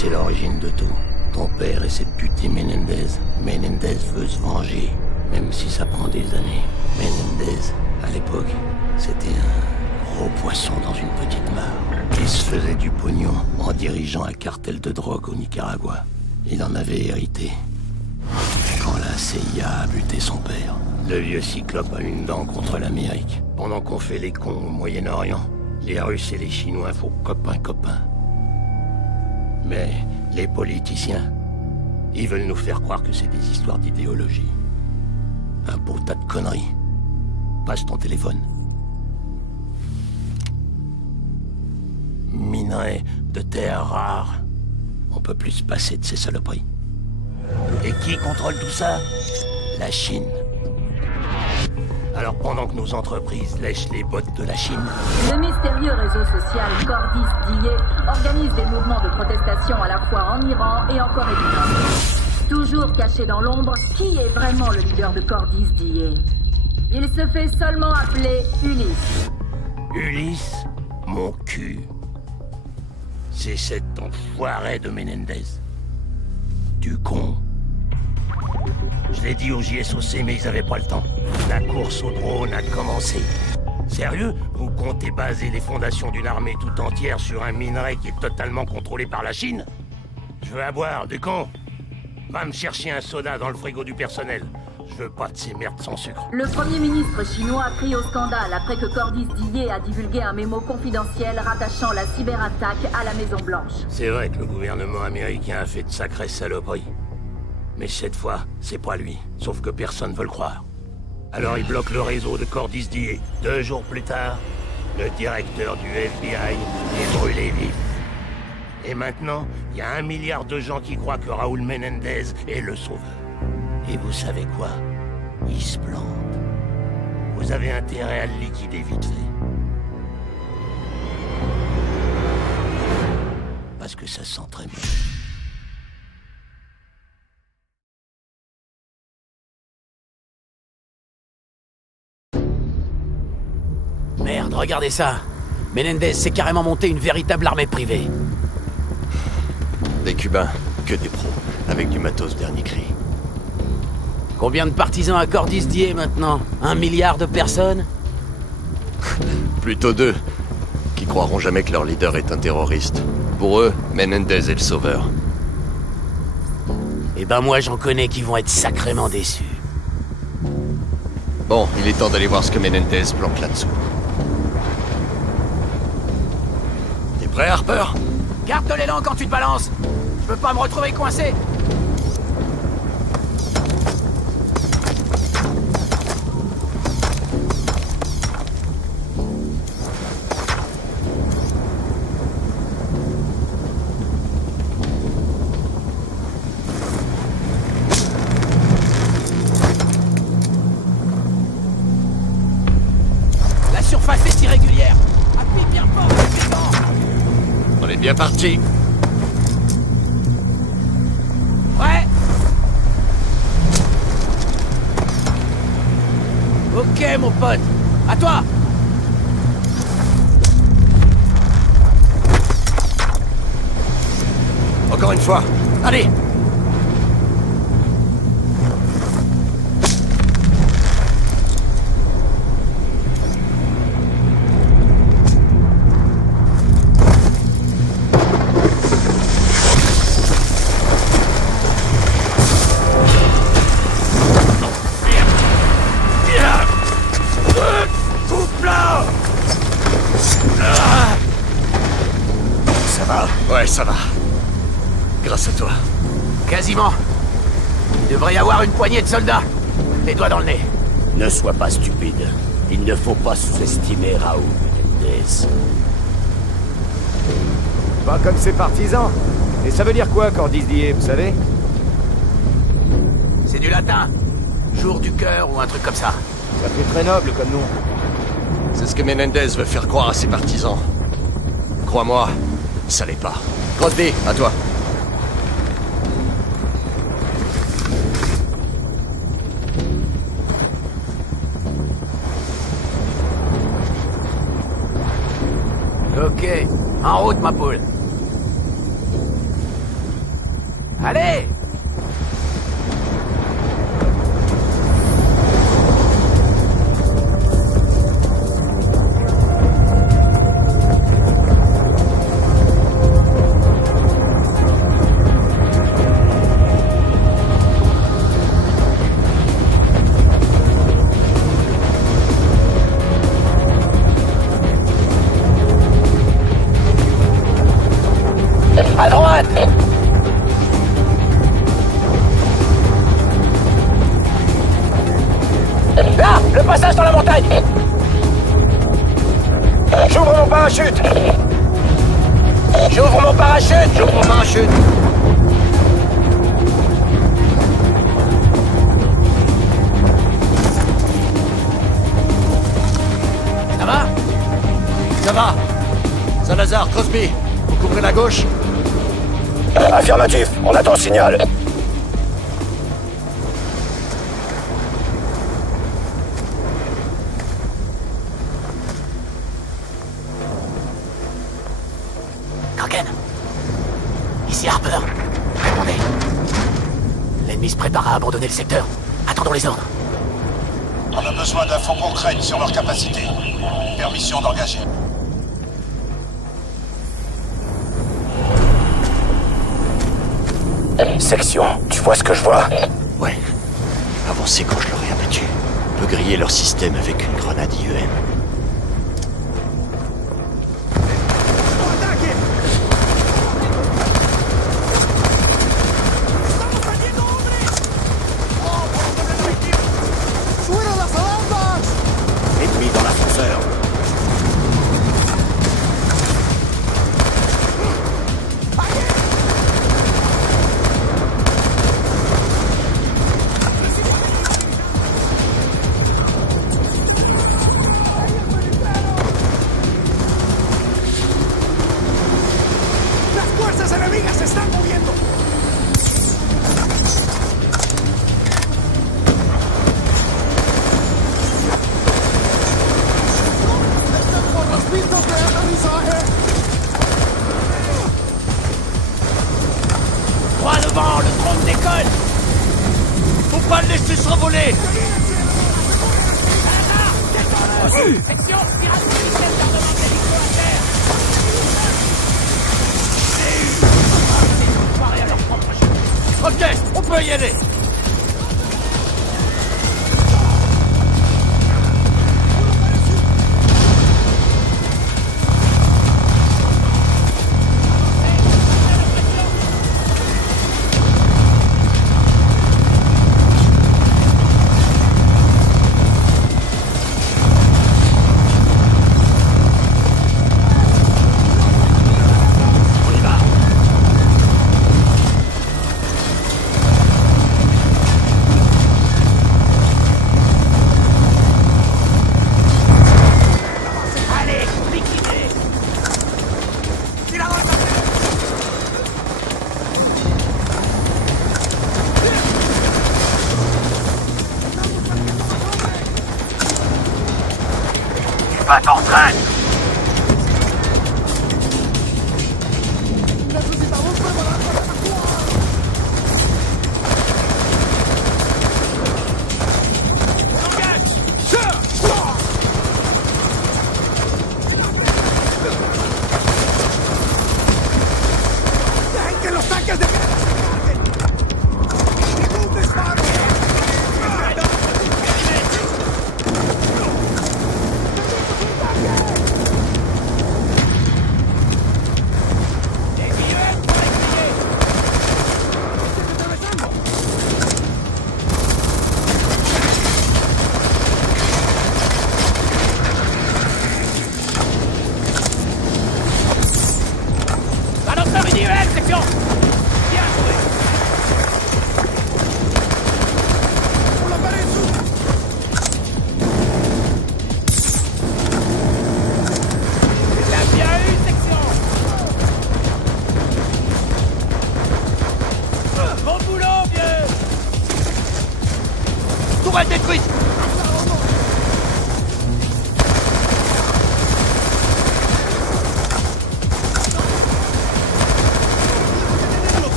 C'est l'origine de tout. Ton père et cette pute Menendez. Menendez veut se venger, même si ça prend des années. Menendez, à l'époque, c'était un gros poisson dans une petite mare. Il se faisait du pognon en dirigeant un cartel de drogue au Nicaragua. Il en avait hérité. Quand la CIA a buté son père, le vieux cyclope a une dent contre l'Amérique. Pendant qu'on fait les cons au Moyen-Orient, les Russes et les Chinois font copain-copain. Mais les politiciens, ils veulent nous faire croire que c'est des histoires d'idéologie. Un beau tas de conneries. Passe ton téléphone. Minerais de terres rares. On peut plus se passer de ces saloperies. Et qui contrôle tout ça? La Chine. Alors pendant que nos entreprises lèchent les bottes de la Chine... Le mystérieux réseau social Cordis-DIE organise des mouvements de protestation à la fois en Iran et en Corée du Nord. Toujours caché dans l'ombre, qui est vraiment le leader de Cordis-DIE? Il se fait seulement appeler Ulysse. Ulysse, mon cul. C'est cet enfoiré de Menendez. Du con. Je l'ai dit au JSOC, mais ils avaient pas le temps. La course au drone a commencé. Sérieux? Vous comptez baser les fondations d'une armée tout entière sur un minerai qui est totalement contrôlé par la Chine? Je veux à boire, du con. Va me chercher un soda dans le frigo du personnel. Je veux pas de ces merdes sans sucre. Le Premier ministre chinois crie au scandale après que Cordis-DIE a divulgué un mémo confidentiel rattachant la cyberattaque à la Maison-Blanche. C'est vrai que le gouvernement américain a fait de sacrées saloperies. Mais cette fois, c'est pas lui. Sauf que personne veut le croire. Alors il bloque le réseau de Cordis-DIE. 2 jours plus tard, le directeur du FBI est brûlé vif. Et maintenant, il y a 1 milliard de gens qui croient que Raúl Menendez est le sauveur. Et vous savez quoi? Il se plante. Vous avez intérêt à le liquider vite fait. Parce que ça sent très bien. Merde, regardez ça. Menendez s'est carrément monté une véritable armée privée. Des Cubains, que des pros, avec du matos dernier cri. Combien de partisans à Cordis-DIE maintenant? 1 milliard de personnes? Plutôt 2, qui croiront jamais que leur leader est un terroriste. Pour eux, Menendez est le sauveur. Eh ben moi j'en connais qui vont être sacrément déçus. Bon, il est temps d'aller voir ce que Menendez planque là-dessous. T'es prêt, Harper? Garde l'élan quand tu te balances. Je veux pas me retrouver coincé. La surface est irrégulière. Appuie bien fort, On est bien parti. Ouais. Ok, mon pote. À toi. Encore une fois. Allez. Ouais, ça va. Grâce à toi. Quasiment. Il devrait y avoir une poignée de soldats. Les doigts dans le nez. Ne sois pas stupide. Il ne faut pas sous-estimer Raúl Menendez. Pas comme ses partisans. Et ça veut dire quoi, Cordis-DIE, vous savez? C'est du latin. Jour du cœur ou un truc comme ça. Ça fait très noble comme nom. C'est ce que Menendez veut faire croire à ses partisans. Crois-moi, ça l'est pas. Crosby, à toi. Ok, en route ma poule. Allez! À droite! Là! Le passage dans la montagne! J'ouvre mon parachute! J'ouvre mon parachute! J'ouvre mon parachute! Ça va? Ça va. Salazar, Crosby, vous couvrez la gauche? Affirmatif, on attend le signal. Morgan. Ici Harper. Répondez. L'ennemi se prépare à abandonner le secteur. Attendons les ordres. On a besoin d'infos concrètes sur leur capacité. Permission d'engager. Section, tu vois ce que je vois? Ouais. Avancez quand je l'aurai abattu. On peut griller leur système avec une grenade IEM. Ennemi dans l'ascenseur. Droit devant, le drone décolle! Faut pas le laisser s'envoler! Section, pirate militaire gardement hélico à terre! Soirée à leur propre jeu. Ok, on peut y aller! Pas ton train!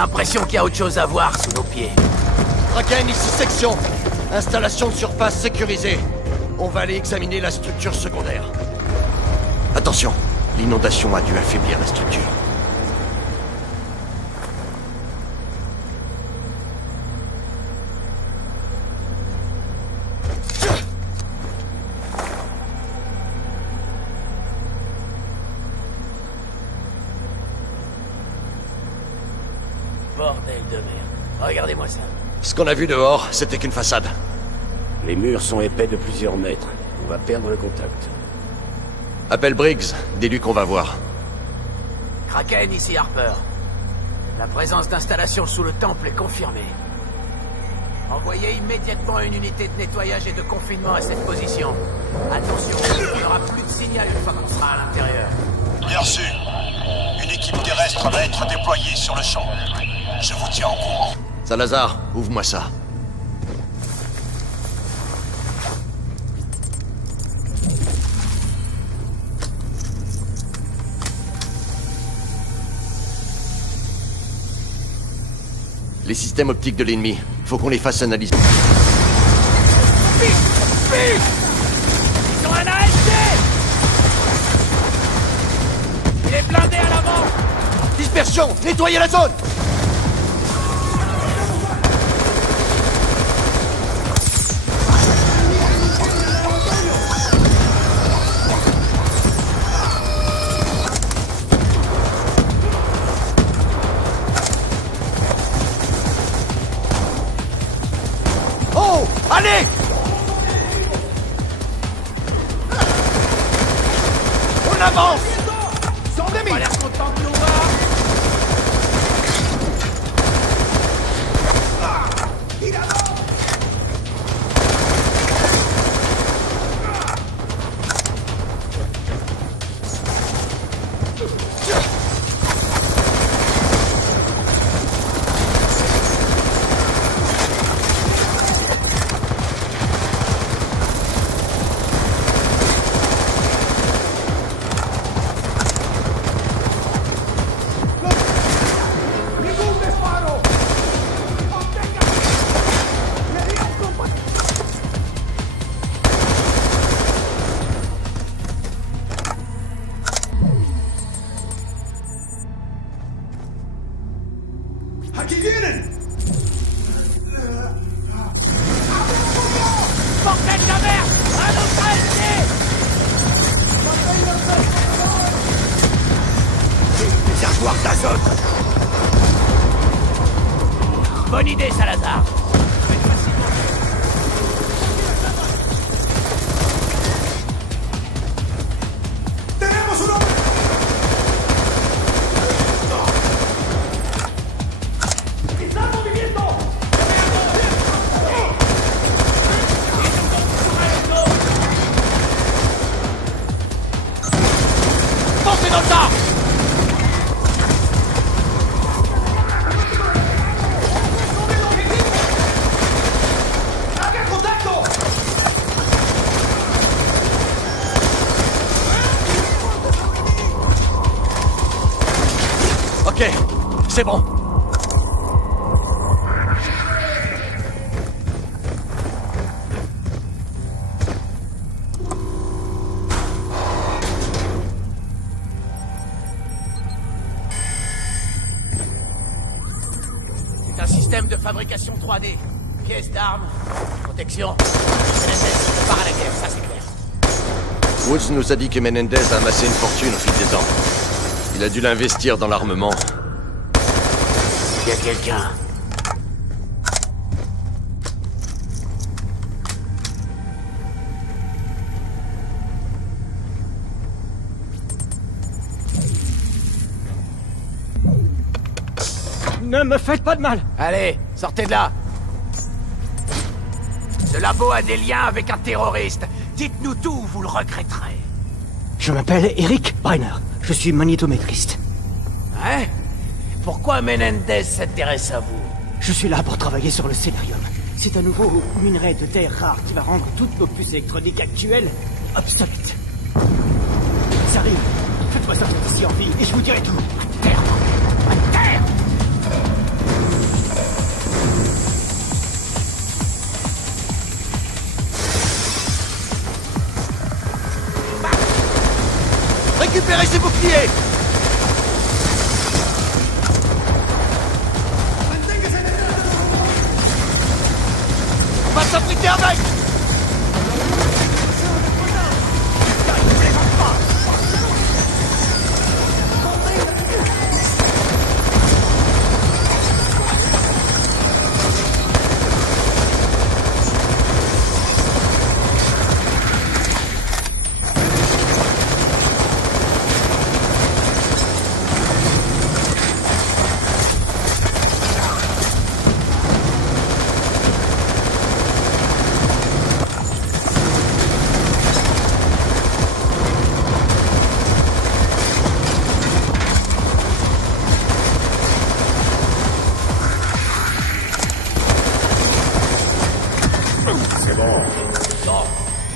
l'impression qu'il y a autre chose à voir sous nos pieds. Kraken, ici section. Installation de surface sécurisée. On va aller examiner la structure secondaire. Attention, l'inondation a dû affaiblir la structure. Bordel de merde. Regardez-moi ça. Ce qu'on a vu dehors, c'était qu'une façade. Les murs sont épais de plusieurs mètres. On va perdre le contact. Appelle Briggs, dis-lui qu'on va voir. Kraken, ici Harper. La présence d'installation sous le temple est confirmée. Envoyez immédiatement une unité de nettoyage et de confinement à cette position. Attention, il n'y aura plus de signal une fois qu'on sera à l'intérieur. Bien reçu. Une équipe terrestre va être déployée sur le champ. Je vous tiens au courant. Salazar, ouvre-moi ça. Les systèmes optiques de l'ennemi, faut qu'on les fasse analyser. Ils ont un ASD! Il est blindé à l'avant! Dispersion! Nettoyez la zone! Oh! Allez! On avance! On a l'air content de nous voir! Bordel de merde! Un autre ASD! Réservoir d'azote. Bonne idée, Salazar! Foncez dans le tas! Ok, c'est bon. C'est un système de fabrication 3D. Pièces d'armes, protection. Menendez se prépare à la guerre, ça c'est clair. Woods nous a dit que Menendez a amassé une fortune au fil des ans. Il a dû l'investir dans l'armement. Il y a quelqu'un. Ne me faites pas de mal! Allez, sortez de là. Ce labo a des liens avec un terroriste. Dites-nous tout ou vous le regretterez. Je m'appelle Eric Brenner. Je suis magnétométriste. Hein? Pourquoi Menendez s'intéresse à vous? Je suis là pour travailler sur le Célérium. C'est un nouveau minerai de terre rare qui va rendre toutes nos puces électroniques actuelles obsolètes. Sarim, faites-moi sortir d'ici en vie et je vous dirai tout. Terre! À terre! ses boucliers! On va s'abriter avec!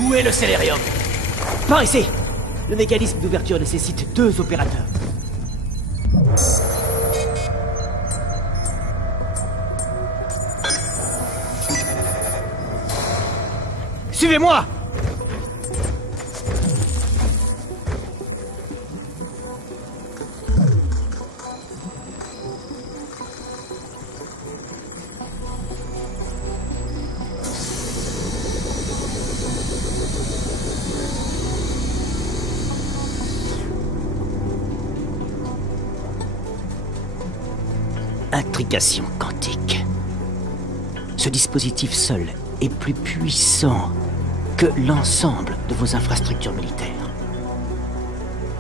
Où est le Célérium? Par ici. Le mécanisme d'ouverture nécessite 2 opérateurs. Suivez-moi! Intrication quantique. Ce dispositif seul est plus puissant que l'ensemble de vos infrastructures militaires.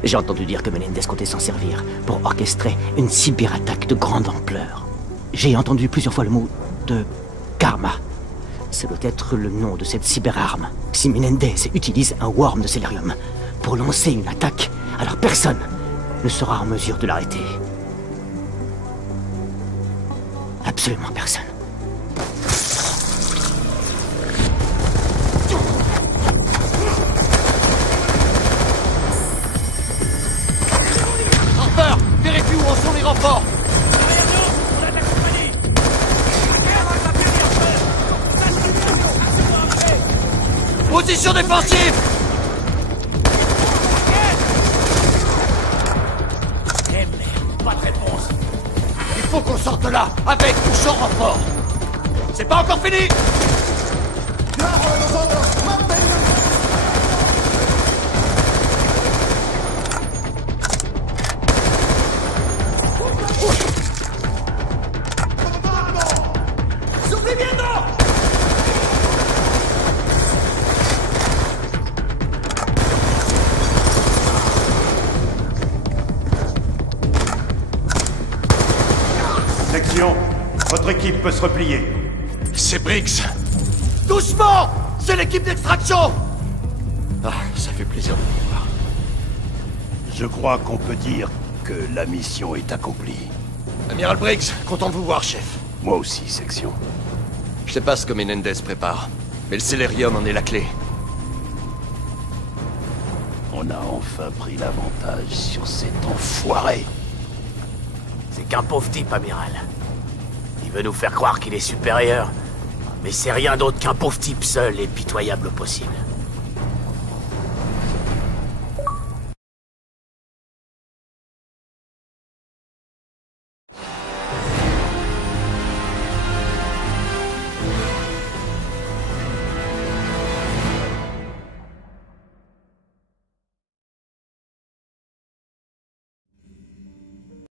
J'ai entendu dire que Menendez comptait s'en servir pour orchestrer une cyberattaque de grande ampleur. J'ai entendu plusieurs fois le mot de karma. Ça doit être le nom de cette cyberarme. Si Menendez utilise un worm de Célérium pour lancer une attaque, alors personne ne sera en mesure de l'arrêter. Absolument personne. Harper, vérifie où en sont les renforts. Position défensive. Pas de réponse. Il faut qu'on sorte de là, avec ou sans renfort. C'est pas encore fini. Section, votre équipe peut se replier. C'est Briggs. Doucement. C'est l'équipe d'extraction. Ah, ça fait plaisir de vous voir. Je crois qu'on peut dire que la mission est accomplie. Amiral Briggs, content de vous voir, chef. Moi aussi, section. Je sais pas ce que Menendez prépare, mais le Célérium en est la clé. On a enfin pris l'avantage sur cet enfoiré. C'est qu'un pauvre type, amiral. Il veut nous faire croire qu'il est supérieur. Mais c'est rien d'autre qu'un pauvre type seul et pitoyable au possible.